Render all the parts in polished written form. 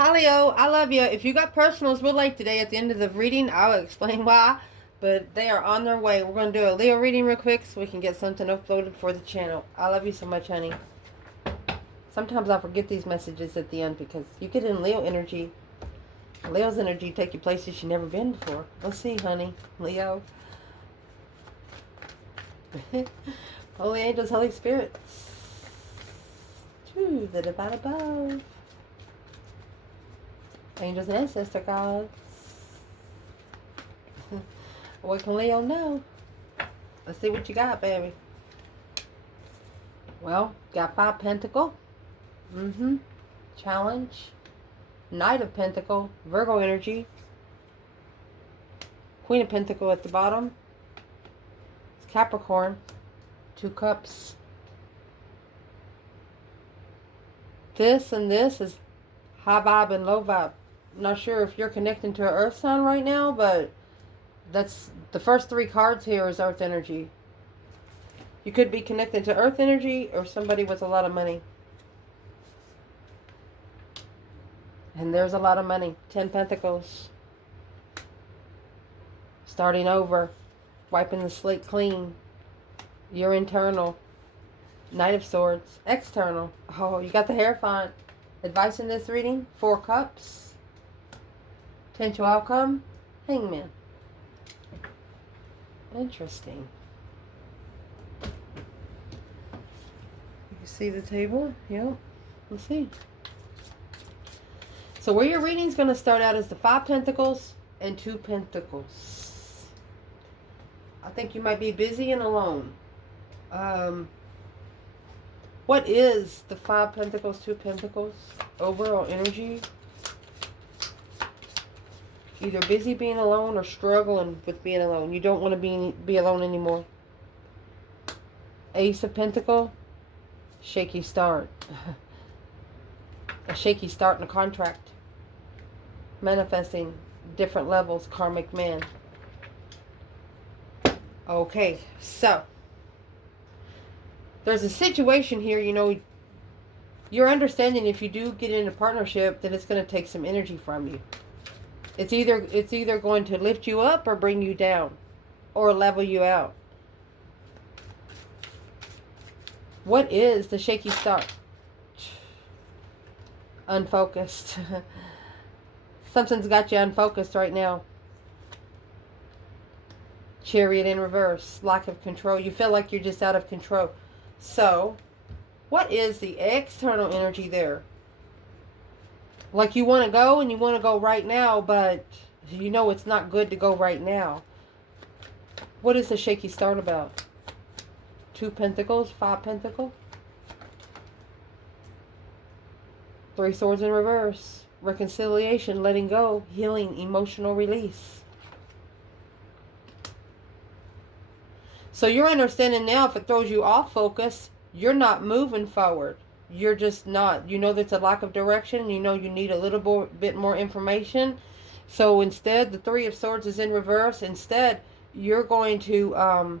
Hi Leo, I love you. If you got personals, we're late today. At the end of the reading, I'll explain why. But they are on their way. We're going to do a Leo reading real quick so we can get something uploaded for the channel. I love you so much, honey. Sometimes I forget these messages at the end because you get in Leo energy. Leo's energy take you places you've never been before. Let's see, honey. Leo. Holy angels, Holy spirits. To the divine above. Angels and ancestor gods. What can Leo know? Let's see what you got, baby. Well, got 5 Pentacle. Challenge. Knight of Pentacle. Virgo energy. Queen of Pentacle at the bottom. It's Capricorn. 2 Cups. This and this is high vibe and low vibe. Not sure if you're connecting to an earth sign right now, but that's the first 3 cards here is earth energy. You could be connected to earth energy or somebody with a lot of money. And there's a lot of money. 10 Pentacles. Starting over. Wiping the slate clean. Your internal. Knight of Swords. External. Oh, you got the Hierophant. Advice in this reading. 4 Cups. Potential outcome. Hangman. Interesting. You can see the table. Yep. Let's see. So where your reading is going to start out is the 5 Pentacles and 2 Pentacles. I think you might be busy and alone. What is the 5 Pentacles, 2 Pentacles? Overall energy. Either busy being alone or struggling with being alone. You don't want to be alone anymore. Ace of Pentacle. Shaky start. A shaky start in a contract. Manifesting different levels. Karmic man. Okay, so there's a situation here, you know, you're understanding if you do get in a partnership that it's going to take some energy from you. It's either going to lift you up or bring you down or level you out. What is the shaky start? Unfocused. Something's got you unfocused right now. Chariot in reverse. Lack of control. You feel like you're just out of control. So, what is the external energy there? Like you want to go and you want to go right now, but you know it's not good to go right now. What is the shaky start about? 2 Pentacles, 5 Pentacles. 3 Swords in reverse. Reconciliation, letting go, healing, emotional release. So you're understanding now if it throws you off focus, you're not moving forward. You're just not. You know there's a lack of direction. You know you need a little bit more information. So instead, the 3 of Swords is in reverse. Instead, you're going to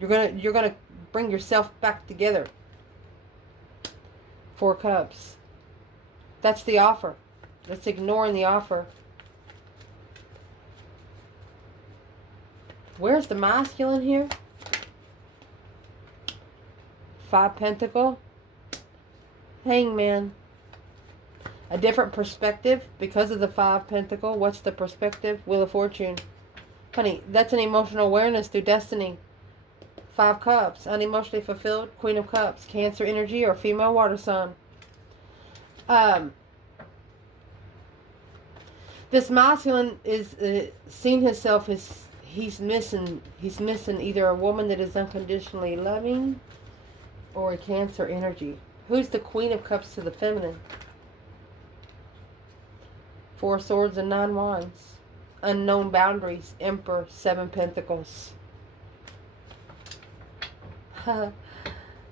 you're gonna bring yourself back together. 4 Cups. That's the offer. That's ignoring the offer. Where's the masculine here? 5 Pentacle. Hangman. A different perspective because of the 5 Pentacle. What's the perspective? Wheel of Fortune. Honey, that's an emotional awareness through destiny. 5 Cups. Unemotionally fulfilled. Queen of Cups. Cancer energy or female water sign. This masculine is seeing himself as he's missing either a woman that is unconditionally loving or a Cancer energy. Who's the Queen of Cups to the feminine? 4 Swords and 9 Wands. Unknown boundaries. Emperor, 7 Pentacles.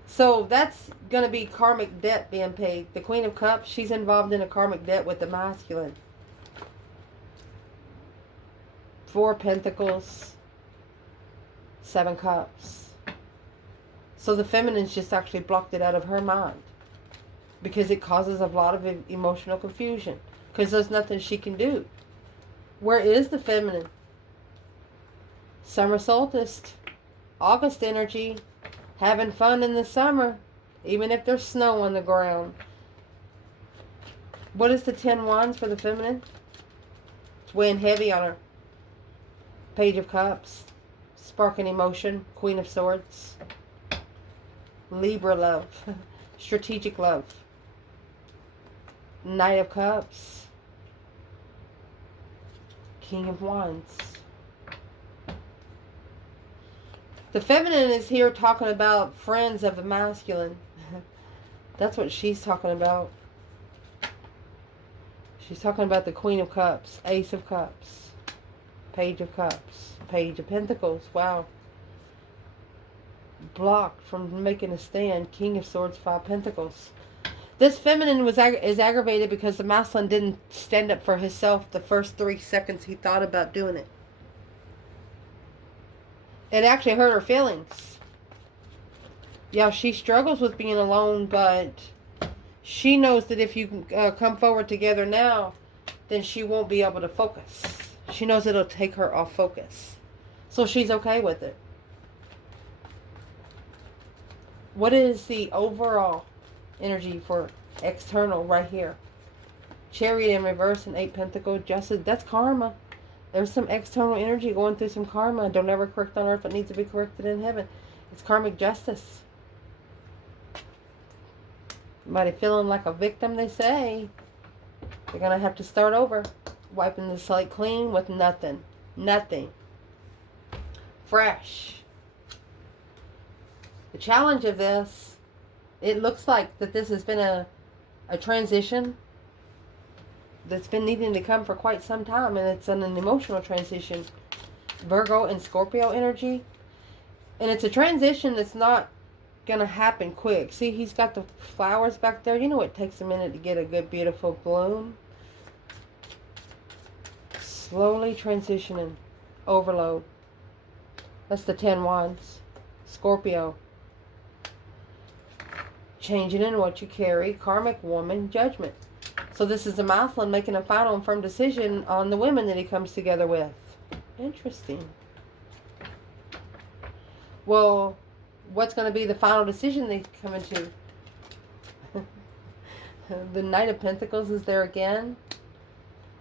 So that's going to be karmic debt being paid. The Queen of Cups, she's involved in a karmic debt with the masculine. 4 Pentacles. 7 Cups. So the feminine's just actually blocked it out of her mind. because it causes a lot of emotional confusion, because there's nothing she can do. Where is the feminine? Summer solstice, August energy, having fun in the summer, even if there's snow on the ground. What is the 10 wands for the feminine? It's weighing heavy on her. Page of Cups, sparking emotion, Queen of Swords, Libra love, strategic love, Knight of Cups, King of Wands. The feminine is here talking about friends of the masculine. That's what she's talking about. She's talking about the Queen of Cups, Ace of Cups, Page of Cups, Page of Pentacles. Wow. Blocked from making a stand, King of Swords, 5 Pentacles. This feminine is aggravated because the masculine didn't stand up for himself the first 3 seconds he thought about doing it. It actually hurt her feelings. Yeah, she struggles with being alone, but she knows that if you come forward together now, then she won't be able to focus. She knows it'll take her off focus. So she's okay with it. What is the overall energy for external right here? Chariot in reverse and 8 Pentacles. Justice. That's karma. There's some external energy going through some karma. Don't ever correct on earth what needs to be corrected in heaven. It's karmic justice. Somebody feeling like a victim, they say. They're going to have to start over. Wiping the slate clean with nothing. Nothing. Fresh. The challenge of this, it looks like that this has been a transition that's been needing to come for quite some time, and it's an emotional transition. Virgo and Scorpio energy. And it's a transition that's not going to happen quick. See, he's got the flowers back there. You know it takes a minute to get a good, beautiful bloom. Slowly transitioning. Overload. That's the 10 wands. Scorpio. Changing in what you carry. Karmic woman. Judgment. So this is the masculine making a final and firm decision on the women that he comes together with. Interesting. Well, what's going to be the final decision they come into? The Knight of Pentacles is there again.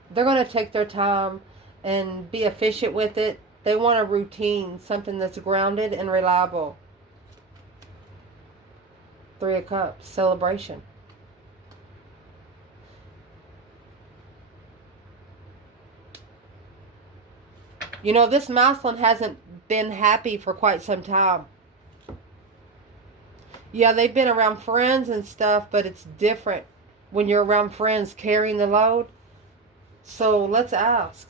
They're going to take their time and be efficient with it. They want a routine, something that's grounded and reliable. 3 of Cups, celebration. You know, this masculine hasn't been happy for quite some time. Yeah, they've been around friends and stuff, but it's different when you're around friends carrying the load. So let's ask.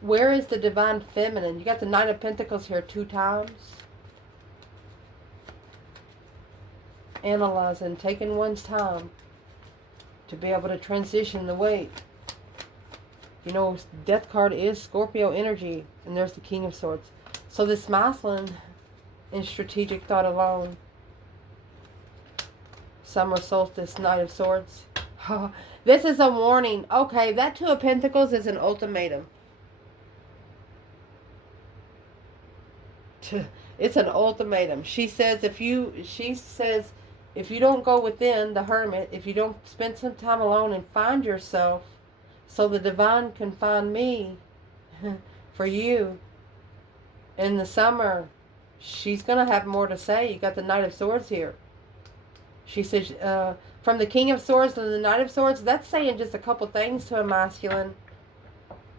Where is the divine feminine? You got the Knight of Pentacles here 2 times. Analyzing, taking one's time to be able to transition the weight. You know, Death card is Scorpio energy. And there's the King of Swords. So this masculine in strategic thought alone. Summer solstice, Knight of Swords. This is a warning. Okay, that 2 of Pentacles is an ultimatum. It's an ultimatum. She says if you don't go within, the hermit, if you don't spend some time alone and find yourself, so the divine can find me for you in the summer, she's going to have more to say. You got the Knight of Swords here. She says, from the King of Swords to the Knight of Swords, that's saying just a couple things to a masculine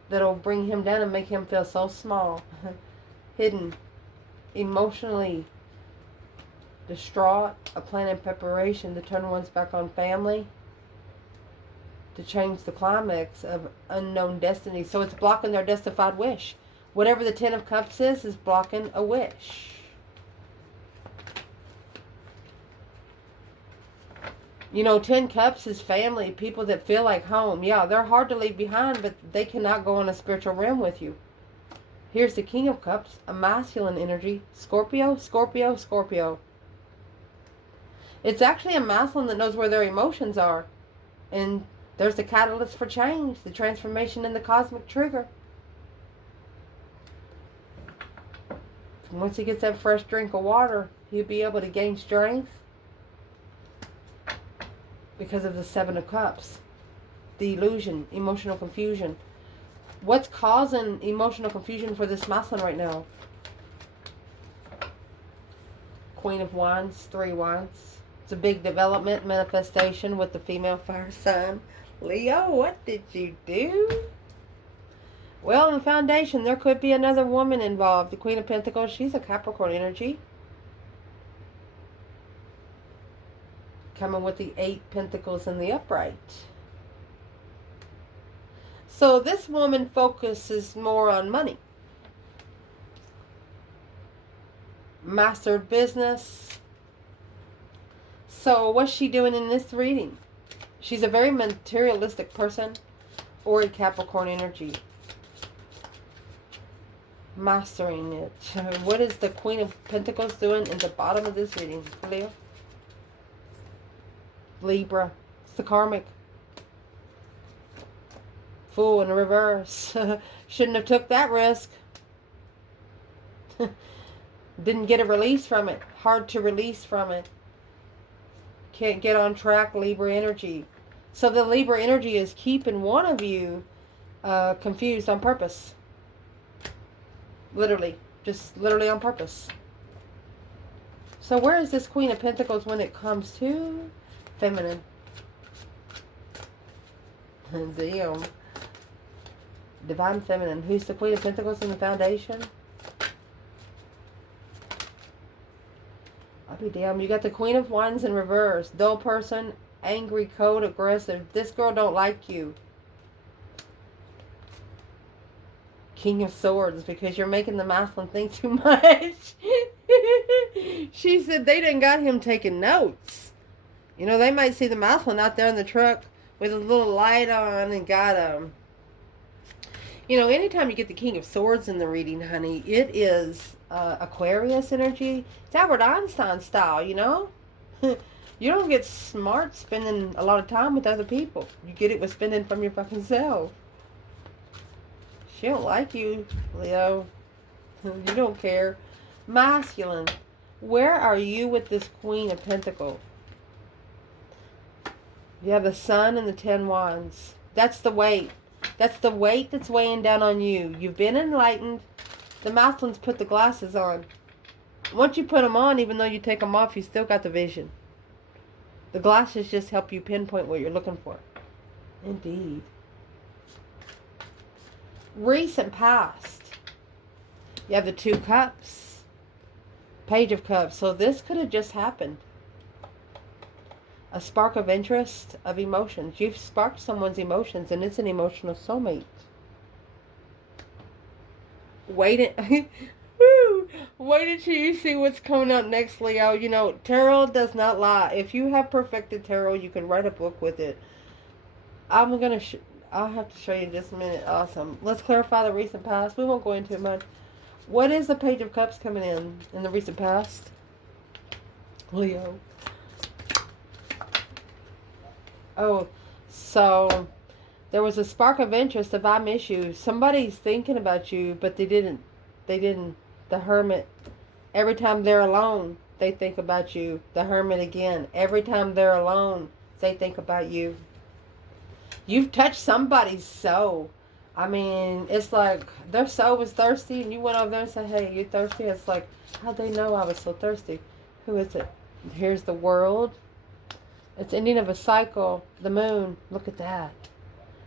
that'll bring him down and make him feel so small, hidden, emotionally distraught, a plan in preparation to turn one's back on family, to change the climax of unknown destiny. So it's blocking their justified wish. Whatever the 10 of Cups is blocking a wish. You know, 10 Cups is family, people that feel like home. Yeah, they're hard to leave behind, but they cannot go in a spiritual realm with you. Here's the King of Cups, a masculine energy. Scorpio, Scorpio, Scorpio. It's actually a masculine that knows where their emotions are. And there's the catalyst for change, the transformation and the cosmic trigger. Once he gets that fresh drink of water, he'll be able to gain strength because of the Seven of Cups. The illusion, emotional confusion. What's causing emotional confusion for this masculine right now? Queen of Wands, 3 Wands. It's a big development, manifestation with the female fire sign. Leo, what did you do? Well, in the foundation, there could be another woman involved. The Queen of Pentacles, she's a Capricorn energy. Coming with the 8 Pentacles in the upright. So this woman focuses more on money. Mastered business. So what's she doing in this reading? She's a very materialistic person or a Capricorn energy. Mastering it. What is the Queen of Pentacles doing in the bottom of this reading, Leo? Libra. It's the karmic. Fool in reverse. Shouldn't have took that risk. Didn't get a release from it. Hard to release from it. Can't get on track, Libra energy. So the Libra energy is keeping one of you confused on purpose. Literally. Just literally on purpose. So where is this Queen of Pentacles when it comes to feminine? Damn. Divine feminine. Who's the Queen of Pentacles in the foundation? I'll be damned. You got the Queen of Wands in reverse. Dull person, angry, cold, aggressive. This girl don't like you. King of Swords, because you're making the masculine think too much. She said they didn't got him taking notes. You know, they might see the masculine out there in the truck with a little light on and got you know, anytime you get the King of Swords in the reading, honey, it is Aquarius energy. It's Albert Einstein style, you know. You don't get smart spending a lot of time with other people. You get it with spending from your fucking self. She don't like you, Leo. You don't care. Masculine. Where are you with this Queen of Pentacles? You have the Sun and the 10 Wands. That's the weight. That's the weight that's weighing down on you. You've been enlightened. The masculines put the glasses on. Once you put them on, even though you take them off, you still got the vision. The glasses just help you pinpoint what you're looking for. Indeed. Recent past. You have the 2 Cups. Page of Cups. So this could have just happened. A spark of interest, of emotions. You've sparked someone's emotions, and it's an emotional soulmate. Wait until you see what's coming up next, Leo. You know, tarot does not lie. If you have perfected tarot, you can write a book with it. I'll have to show you in just a minute. Awesome. Let's clarify the recent past. We won't go into it much. What is the Page of Cups coming in the recent past? Leo. Oh, so there was a spark of interest of I miss you. Somebody's thinking about you, but they didn't. The Hermit. Every time they're alone, they think about you. The Hermit again. Every time they're alone, they think about you. You've touched somebody's soul. I mean, it's like their soul was thirsty, and you went over there and said, hey, you thirsty? It's like, how'd they know I was so thirsty? Who is it? Here's the World. It's ending of a cycle. The Moon. Look at that.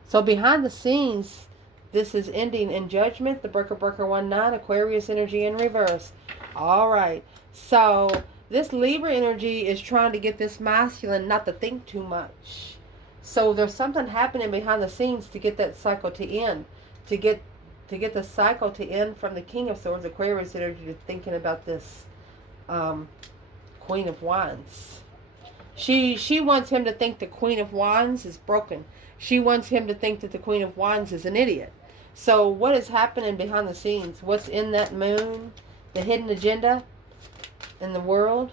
So behind the scenes, this is ending in Judgment. The Breaker 1-9. Aquarius energy in reverse. All right. So this Libra energy is trying to get this masculine not to think too much. So there's something happening behind the scenes to get that cycle to end. To get the cycle to end from the King of Swords, Aquarius energy, to thinking about this Queen of Wands. She wants him to think the Queen of Wands is broken. She wants him to think that the Queen of Wands is an idiot. So what is happening behind the scenes? What's in that Moon? The hidden agenda in the world?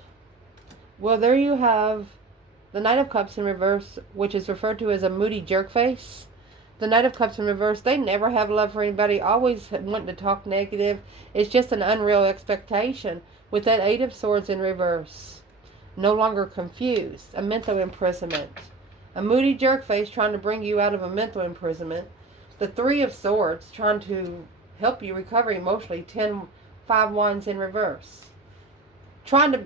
Well, there you have the Knight of Cups in reverse, which is referred to as a moody jerk face. The Knight of Cups in reverse, they never have love for anybody, always wanting to talk negative. It's just an unreal expectation. With that Eight of Swords in reverse, no longer confused, a mental imprisonment. A moody jerk face trying to bring you out of a mental imprisonment. The Three of Swords trying to help you recover emotionally. 5 Wands in reverse. Trying to...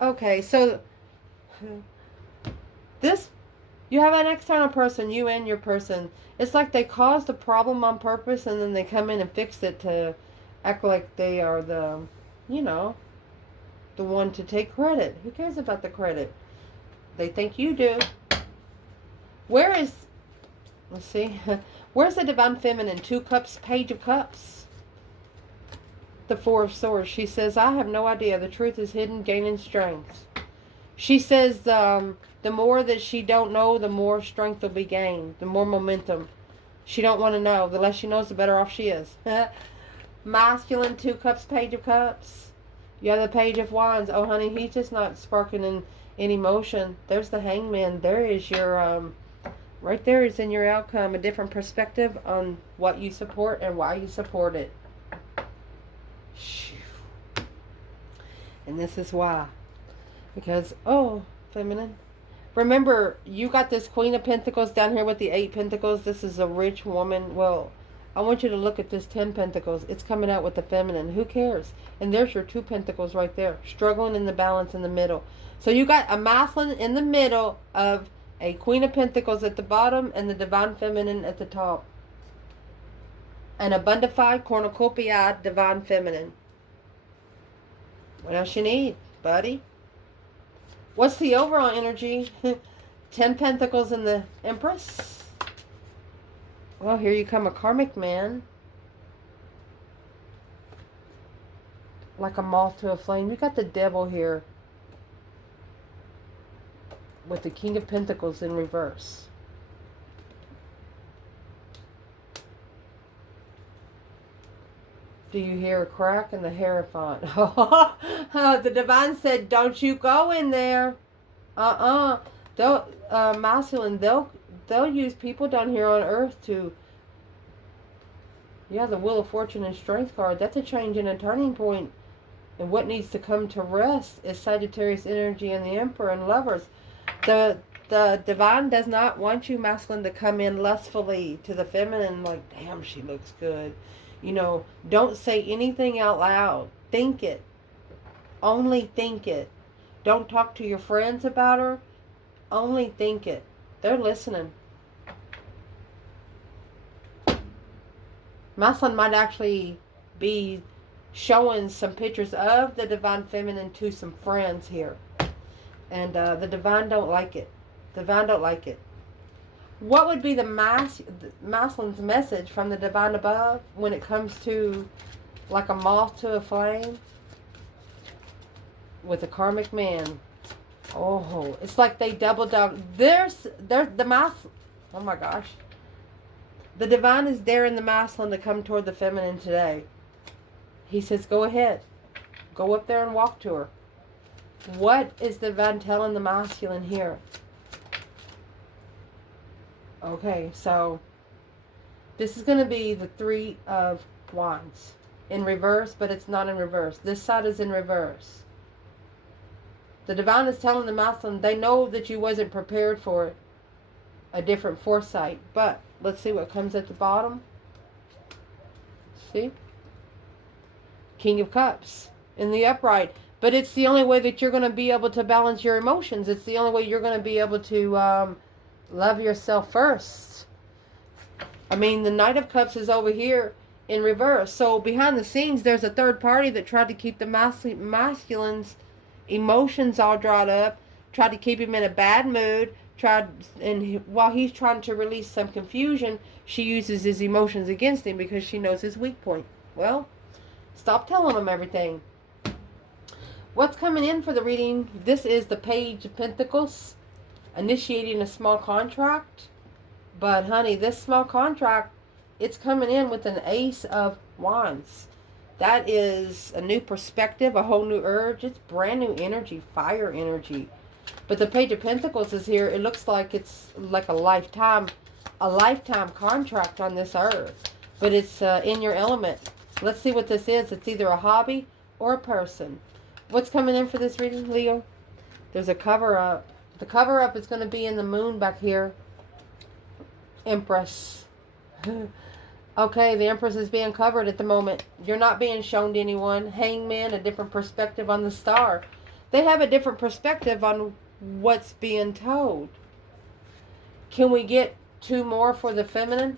Okay, so... This... You have an external person, you and your person. It's like they caused a problem on purpose and then they come in and fix it to act like they are the, you know, the one to take credit. Who cares about the credit? They think you do. Where is... Let's see. Where's the Divine Feminine? 2 Cups, Page of Cups. The Four of Swords. She says, I have no idea. The truth is hidden, gaining strength. She says the more that she don't know, the more strength will be gained. The more momentum. She don't want to know. The less she knows, the better off she is. Masculine, 2 Cups, Page of Cups. You have the Page of Wands. Oh, honey, he's just not sparking in emotion. There's the Hangman. There is your... right there is in your outcome. A different perspective on what you support and why you support it. And this is why. Because, oh, feminine. Remember, you got this Queen of Pentacles down here with the 8 Pentacles. This is a rich woman. Well, I want you to look at this 10 Pentacles. It's coming out with the feminine. Who cares? And there's your 2 Pentacles right there. Struggling in the balance in the middle. So you got a masculine in the middle of a Queen of Pentacles at the bottom and the Divine Feminine at the top. An abundified cornucopia Divine Feminine. What else you need, buddy? What's the overall energy? 10 Pentacles in the Empress. Well, here you come, a karmic man. Like a moth to a flame. You got the Devil here. With the King of Pentacles in reverse. Do you hear a crack in the Hierophant? The Divine said, don't you go in there. Masculine, they'll use people down here on earth to... Yeah, the Wheel of Fortune and Strength card. That's a change and a turning point. And what needs to come to rest is Sagittarius energy and the Emperor and Lovers. The Divine does not want you, masculine, to come in lustfully to the feminine like, damn, she looks good. You know, don't say anything out loud. Think it. Only think it. Don't talk to your friends about her. Only think it. They're listening. Masculine might actually be showing some pictures of the Divine Feminine to some friends here. And the Divine don't like it. The Divine don't like it. What would be the masculine's message from the Divine above when it comes to like a moth to a flame? With a karmic man. Oh, it's like they double dog. There's the masculine. Oh my gosh. The Divine is daring the masculine to come toward the feminine today. He says, go ahead. Go up there and walk to her. What is the Divine telling the masculine here? Okay, so this is going to be the 3 of Wands in reverse, but it's not in reverse. This side is in reverse. The Divine is telling the masculine they know that you wasn't prepared for it. A different foresight. But let's see what comes at the bottom. See? King of Cups in the upright. But it's the only way that you're going to be able to balance your emotions. It's the only way you're going to be able to love yourself first. I mean, the Knight of Cups is over here in reverse. So behind the scenes, there's a third party that tried to keep the masculine's emotions all dried up. Tried to keep him in a bad mood. And while he's trying to release some confusion, she uses his emotions against him because she knows his weak point. Well, stop telling him everything. What's coming in for the reading? This is the Page of Pentacles. Initiating a small contract. But honey, this small contract, it's coming in with an Ace of Wands. That is a new perspective, a whole new urge. It's brand new energy, fire energy. But the Page of Pentacles is here. It looks like it's like a lifetime contract on this earth. But it's in your element. Let's see what this is. It's either a hobby or a person. What's coming in for this reading, Leo? There's a cover-up. The cover-up is going to be in the moon back here. Empress. Okay, the Empress is being covered at the moment. You're not being shown to anyone. Hangman, a different perspective on the star. They have a different perspective on what's being told. Can we get two more for the feminine?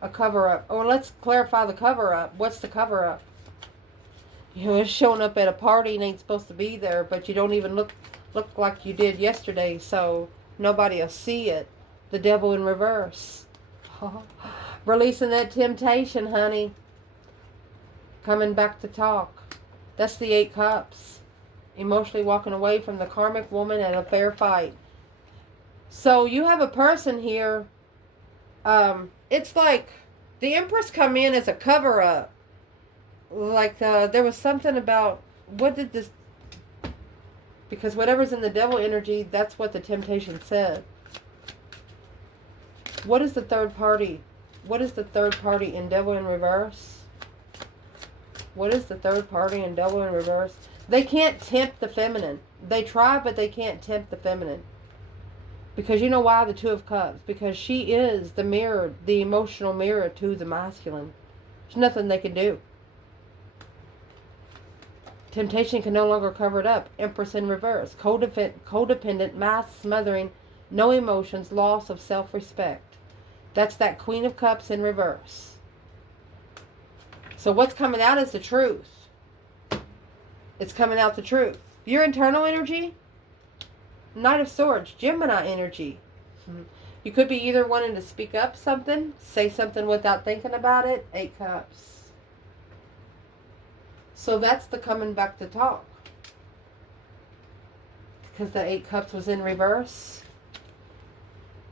A cover-up. Or let's clarify the cover-up. What's the cover-up? You know, it's showing up at a party and ain't supposed to be there, but you don't even look like you did yesterday, so nobody will see it. The Devil in reverse. Releasing that temptation, honey. Coming back to talk. That's the 8 Cups. Emotionally walking away from the karmic woman at a fair fight. So you have a person here. It's like the Empress come in as a cover-up. Like there was something about, what did this, because whatever's in the Devil energy, that's what the temptation said. What is the third party? What is the third party in Devil in reverse? What is the third party in Devil in reverse? They can't tempt the feminine. They try, but they can't tempt the feminine. Because you know why? The 2 of Cups. Because she is the mirror, the emotional mirror to the masculine. There's nothing they can do. Temptation can no longer cover it up. Empress in reverse. Codependent, mass smothering, no emotions, loss of self-respect. That's that Queen of Cups in reverse. So what's coming out is the truth. It's coming out the truth. Your internal energy, Knight of Swords, Gemini energy. You could be either wanting to speak up something, say something without thinking about it. 8 Cups. So that's the coming back to talk. Because the 8 Cups was in reverse.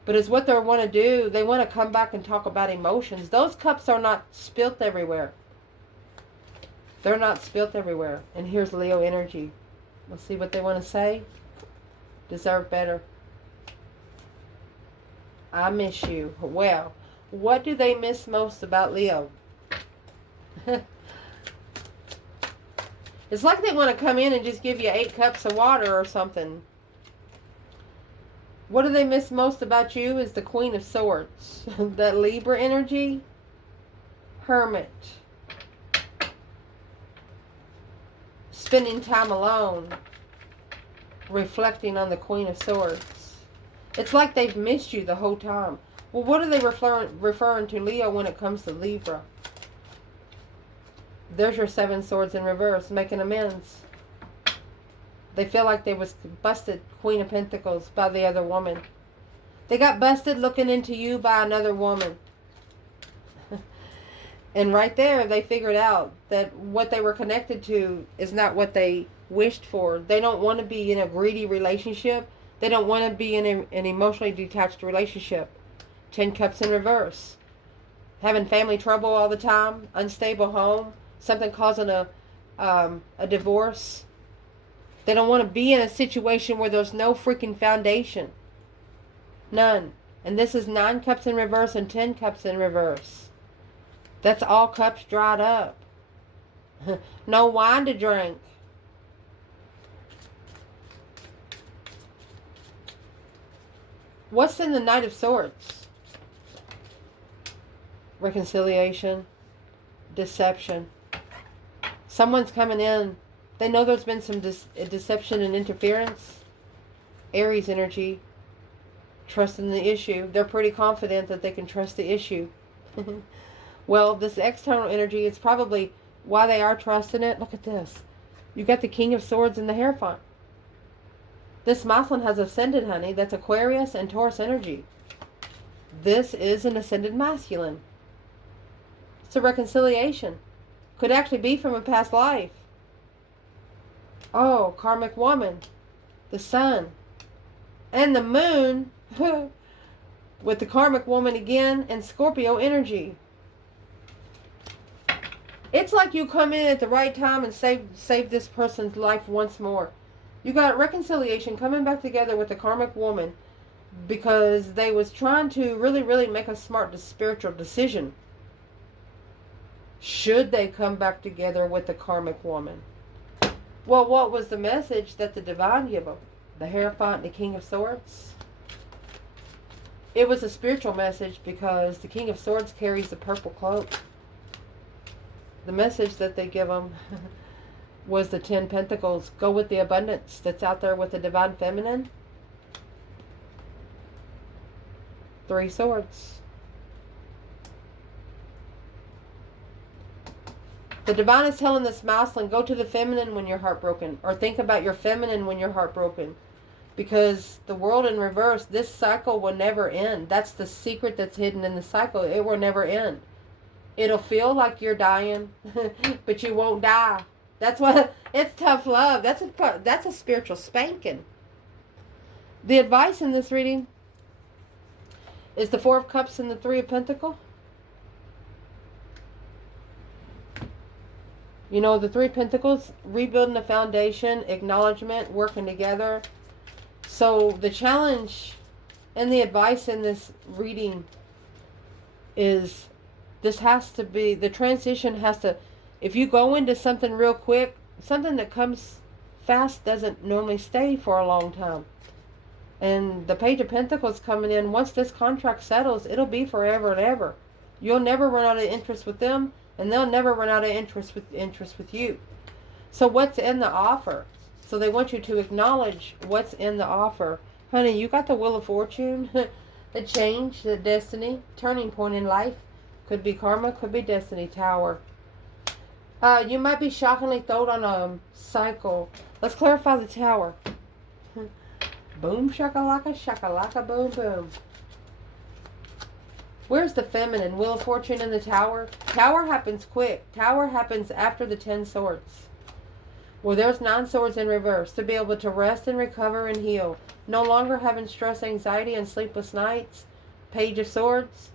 But it's what they want to do. They want to come back and talk about emotions. Those cups are not spilt everywhere. They're not spilt everywhere. And here's Leo energy. Let's see what they want to say. Deserve better. I miss you. Well, what do they miss most about Leo? It's like they want to come in and just give you 8 cups of water or something. What do they miss most about you is the Queen of Swords. That Libra energy. Hermit. Spending time alone. Reflecting on the Queen of Swords. It's like they've missed you the whole time. Well, what are they referring to Leo when it comes to Libra? There's your 7 Swords in reverse, making amends. They feel like they was busted, Queen of Pentacles, by the other woman. They got busted looking into you by another woman. And right there, they figured out that what they were connected to is not what they wished for. They don't want to be in a greedy relationship. They don't want to be in an emotionally detached relationship. 10 Cups in reverse. Having family trouble all the time. Unstable home. Something causing a divorce. They don't want to be in a situation where there's no freaking foundation. None. And this is 9 Cups in reverse and 10 Cups in reverse. That's all cups dried up. No wine to drink. What's in the Knight of Swords? Reconciliation. Deception. Someone's coming in. They know there's been some deception and interference. Aries energy. Trusting the issue. They're pretty confident that they can trust the issue. Well, this external energy, it's probably why they are trusting it. Look at this. You got the King of Swords in the Hierophant. This masculine has ascended, honey. That's Aquarius and Taurus energy. This is an ascended masculine. It's a reconciliation. Could actually be from a past life. Oh, karmic woman. The sun. And the moon. With the karmic woman again and Scorpio energy. It's like you come in at the right time and save this person's life once more. You got reconciliation coming back together with the karmic woman because they was trying to really, really make a smart spiritual decision. Should they come back together with the karmic woman? Well, what was the message that the divine gave them? The Hierophant, the King of Swords? It was a spiritual message because the King of Swords carries the purple cloak. The message that they give them was the 10 Pentacles. Go with the abundance that's out there with the Divine Feminine. 3 Swords. The Divine is telling this masculine, go to the feminine when you're heartbroken. Or think about your feminine when you're heartbroken. Because the world in reverse, this cycle will never end. That's the secret that's hidden in the cycle. It will never end. It'll feel like you're dying, but you won't die. That's what, it's tough love. That's a spiritual spanking. The advice in this reading is the 4 of Cups and the 3 of Pentacles. You know, the 3 Pentacles, rebuilding the foundation, acknowledgement, working together. So the challenge and the advice in this reading is this has to be, the transition has to, if you go into something real quick, something that comes fast doesn't normally stay for a long time. And the Page of Pentacles coming in, once this contract settles, it'll be forever and ever. You'll never run out of interest with them, and they'll never run out of interest with you. So what's in the offer? So they want you to acknowledge what's in the offer. Honey, you got the Wheel of Fortune, the change, the destiny, turning point in life. Could be karma, could be destiny, Tower. You might be shockingly thrown on a cycle. Let's clarify the Tower. Boom, shakalaka, boom, boom. Where's the feminine? Wheel of Fortune in the Tower? Tower happens quick. Tower happens after the 10 Swords. Well, there's 9 Swords in reverse. To be able to rest and recover and heal. No longer having stress, anxiety, and sleepless nights. Page of Swords.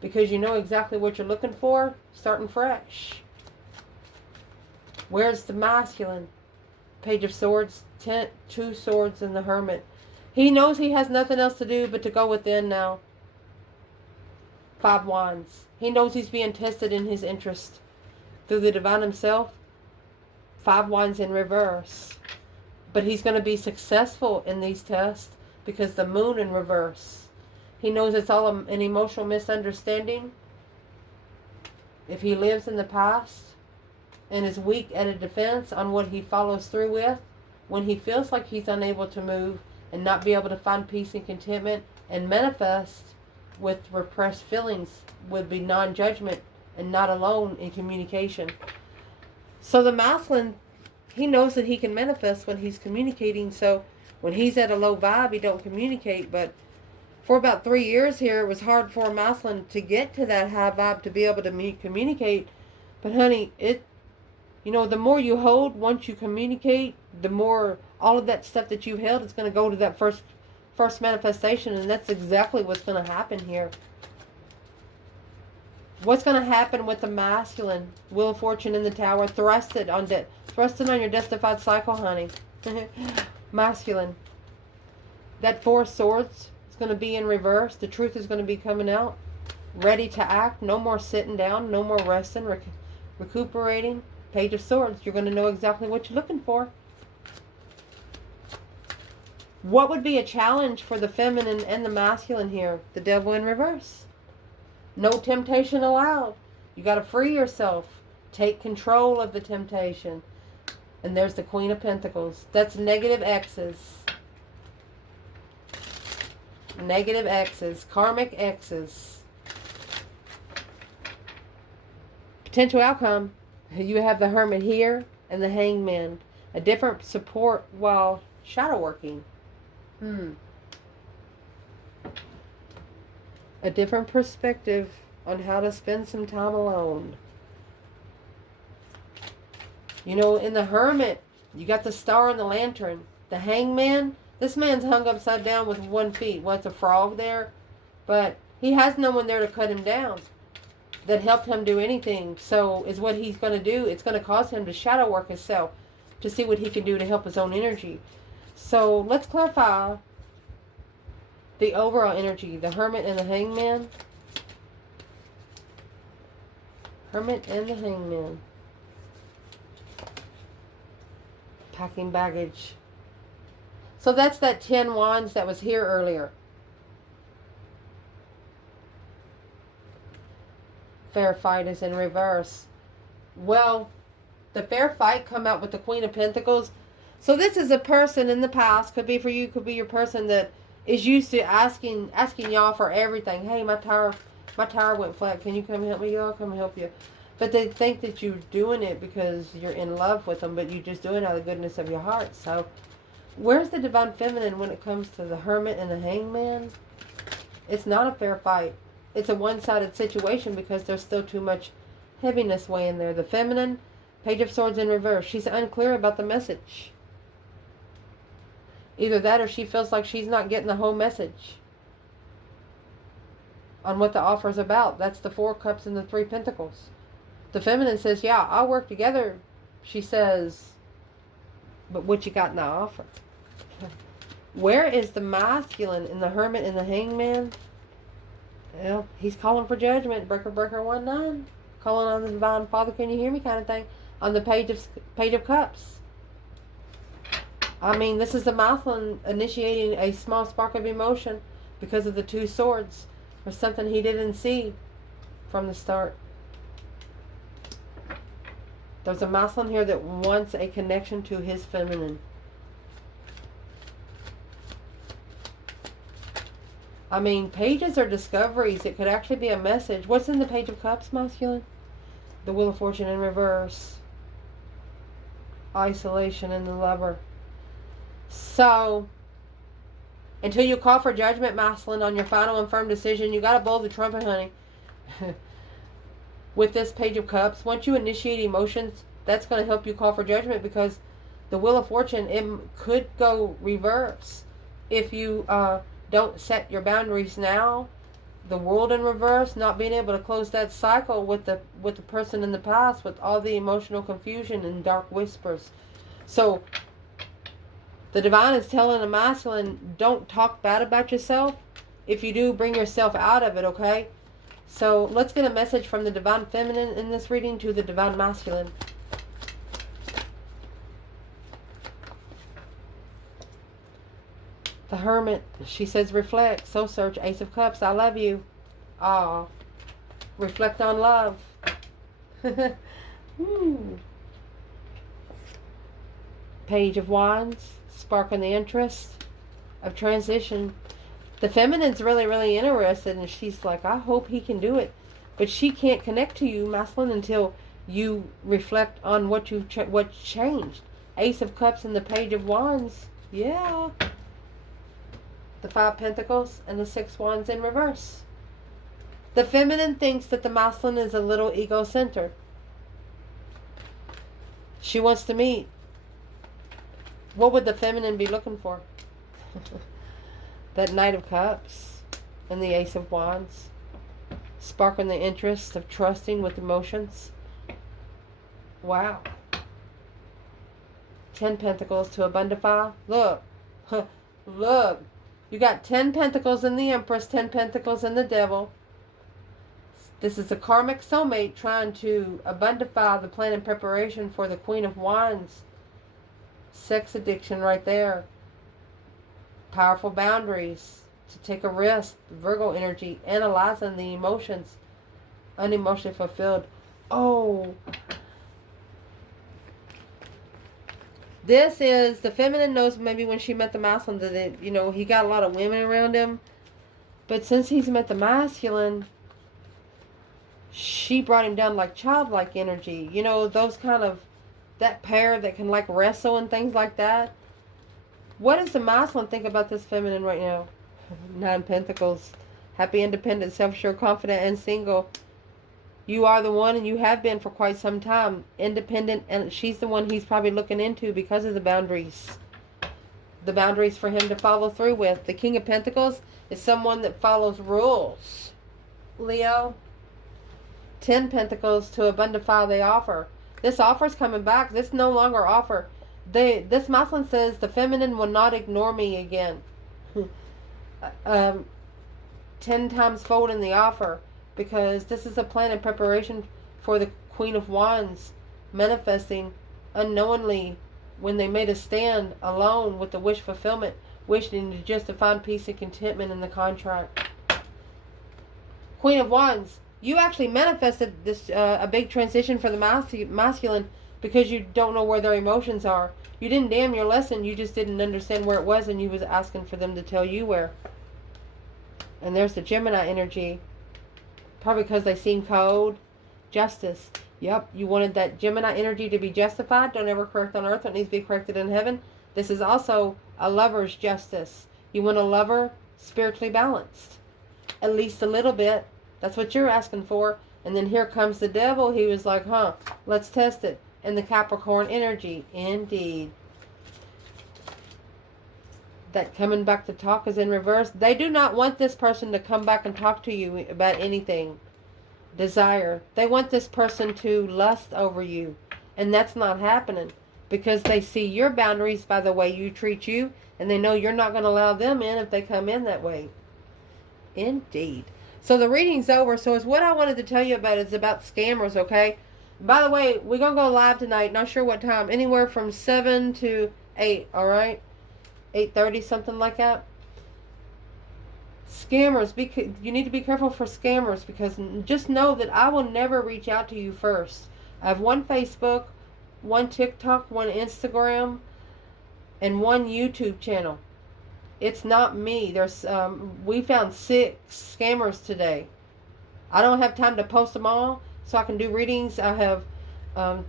Because you know exactly what you're looking for. Starting fresh. Where's the masculine? Page of Swords. 2 Swords and the Hermit. He knows he has nothing else to do but to go within now. 5 Wands. He knows he's being tested in his interest. Through the Divine himself. 5 Wands in reverse. But he's going to be successful in these tests because the Moon in reverse. He knows it's all an emotional misunderstanding. If he lives in the past and is weak at a defense on what he follows through with, when he feels like he's unable to move and not be able to find peace and contentment and manifest with repressed feelings, would be non-judgment and not alone in communication. So the masculine, he knows that he can manifest when he's communicating. So when he's at a low vibe, he don't communicate. But for about 3 years here, it was hard for a masculine to get to that high vibe to be able to communicate. But honey, you know, the more you hold, once you communicate, the more all of that stuff that you held is going to go to that first manifestation. And that's exactly what's going to happen here. What's going to happen with the masculine? Wheel of Fortune in the Tower. Thrusted on your justified cycle, honey. Masculine. That 4 Swords is going to be in reverse. The truth is going to be coming out. Ready to act. No more sitting down. No more resting. Recuperating. Page of Swords. You're going to know exactly what you're looking for. What would be a challenge for the feminine and the masculine here? The Devil in reverse. No temptation allowed. You got to free yourself. Take control of the temptation. And there's the Queen of Pentacles. That's negative exes. Negative exes. Karmic exes. Potential outcome. You have the Hermit here and the Hangman. A different support while shadow working. A different perspective on how to spend some time alone. You know, in the Hermit, you got the Star and the Lantern. The Hangman, this man's hung upside down with 1 foot. Well, it's a frog there, but he has no one there to cut him down. that helped him do anything. So is what he's going to do. It's going to cause him to shadow work himself to see what he can do to help his own energy. So let's clarify the overall energy. The Hermit and the Hangman. Hermit and the Hangman. Packing baggage. So that's that 10 wands that was here earlier. Fair fight is in reverse. Well, the fair fight come out with the Queen of Pentacles. So this is a person in the past, could be for you, could be your person that is used to asking y'all for everything. Hey, my tire went flat. Can you come help me? Y'all come help you. But they think that you're doing it because you're in love with them, but you're just doing it out of the goodness of your heart. So where's the Divine Feminine when it comes to the Hermit and the Hangman? It's not a fair fight. It's a one-sided situation because there's still too much heaviness weighing there. The Feminine, Page of Swords in reverse. She's unclear about the message. Either that or she feels like she's not getting the whole message on what the offer is about. That's the 4 Cups and the 3 Pentacles. The Feminine says, yeah, I'll work together. She says, but what you got in the offer? Where is the Masculine in the Hermit and the Hangman? Well, he's calling for judgment. Breaker 1-9. Calling on the Divine Father, can you hear me kind of thing. On the Page of Cups. I mean, this is the Masculine initiating a small spark of emotion because of the 2 swords. Or something he didn't see from the start. There's a Masculine here that wants a connection to his Feminine. I mean, pages are discoveries. It could actually be a message. What's in the Page of Cups, Masculine? The Wheel of Fortune in reverse. Isolation and the Lover. So, until you call for judgment, Masculine, on your final and firm decision, you got to blow the trumpet, honey. With this Page of Cups, once you initiate emotions, that's going to help you call for judgment because the Wheel of Fortune, it could go reverse. If you don't set your boundaries now, the World in reverse, not being able to close that cycle with the person in the past, with all the emotional confusion and dark whispers. So the Divine is telling the Masculine, don't talk bad about yourself. If you do, bring yourself out of it, okay? So let's get a message from the Divine Feminine in this reading to the Divine Masculine. The Hermit, she says, reflect, soul search, Ace of Cups, I love you. Ah, reflect on love. Page of Wands, sparking the interest of transition. The Feminine's really, really interested, and she's like, I hope he can do it. But she can't connect to you, Masculine, until you reflect on what changed. Ace of Cups and the Page of Wands. Yeah. The 5 Pentacles and the 6 Wands in reverse. The Feminine thinks that the Masculine is a little ego-centered. She wants to meet. What would the Feminine be looking for? That Knight of Cups and the Ace of Wands. Sparking the interest of trusting with emotions. Wow. 10 Pentacles to abundify. Look. Look. You got 10 Pentacles in the Empress, 10 Pentacles in the Devil. This is a karmic soulmate trying to abundify the plan and preparation for the Queen of Wands. Sex addiction right there. Powerful boundaries. To take a risk. Virgo energy. Analyzing the emotions. Unemotionally fulfilled. Oh. This is, the Feminine knows maybe when she met the Masculine that, he got a lot of women around him. But since he's met the Masculine, she brought him down like childlike energy. Those kind of, that pair that can like wrestle and things like that. What does the Masculine think about this Feminine right now? 9 Pentacles. Happy, independent, self-sure, confident, and single. You are the one, and you have been for quite some time. Independent, and she's the one he's probably looking into because of the boundaries. The boundaries for him to follow through with. The King of Pentacles is someone that follows rules. Leo. 10 pentacles to abundify the offer. This offer's coming back. This no longer offer. This masculine says the feminine will not ignore me again. 10 times fold in the offer, because this is a plan in preparation for the Queen of Wands manifesting unknowingly when they made a stand alone with the wish fulfillment, wishing to just to find peace and contentment in the contract. Queen of Wands, you actually manifested this a big transition for the masculine because you don't know where their emotions are. You didn't damn your lesson, you just didn't understand where it was, and you was asking for them to tell you where. And there's the Gemini energy. Probably because they seem cold. Justice. Yep, you wanted that Gemini energy to be justified. Don't ever correct on earth. It needs to be corrected in heaven. This is also a lover's justice. You want a lover spiritually balanced. At least a little bit. That's what you're asking for. And then here comes the devil. He was like, let's test it. And the Capricorn energy. Indeed. That coming back to talk is in reverse. They do not want this person to come back and talk to you about anything. Desire. They want this person to lust over you. And that's not happening. Because they see your boundaries by the way you treat you. And they know you're not going to allow them in if they come in that way. Indeed. So the reading's over. So it's what I wanted to tell you about is about scammers, okay? By the way, we're going to go live tonight. Not sure what time. Anywhere from 7 to 8, alright? 8:30, something like that. Scammers, you need to be careful for scammers, because just know that I will never reach out to you first. I have one Facebook, one TikTok, one Instagram, and one YouTube channel. It's not me. There's we found 6 scammers today. I don't have time to post them all, so I can do readings. I have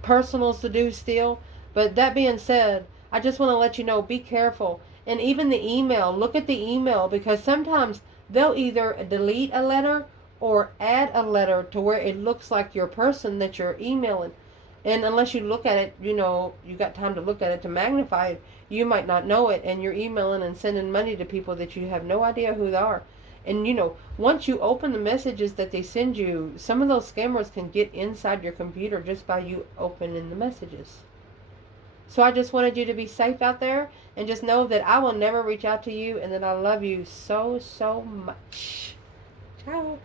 personals to do still. But that being said, I just want to let you know, be careful. And even the email, look at the email, because sometimes they'll either delete a letter or add a letter to where it looks like your person that you're emailing. And unless you look at it, you got time to look at it to magnify it, you might not know it, and you're emailing and sending money to people that you have no idea who they are. And once you open the messages that they send you, some of those scammers can get inside your computer just by you opening the messages. So I just wanted you to be safe out there, and just know that I will never reach out to you, and that I love you so, so much. Ciao.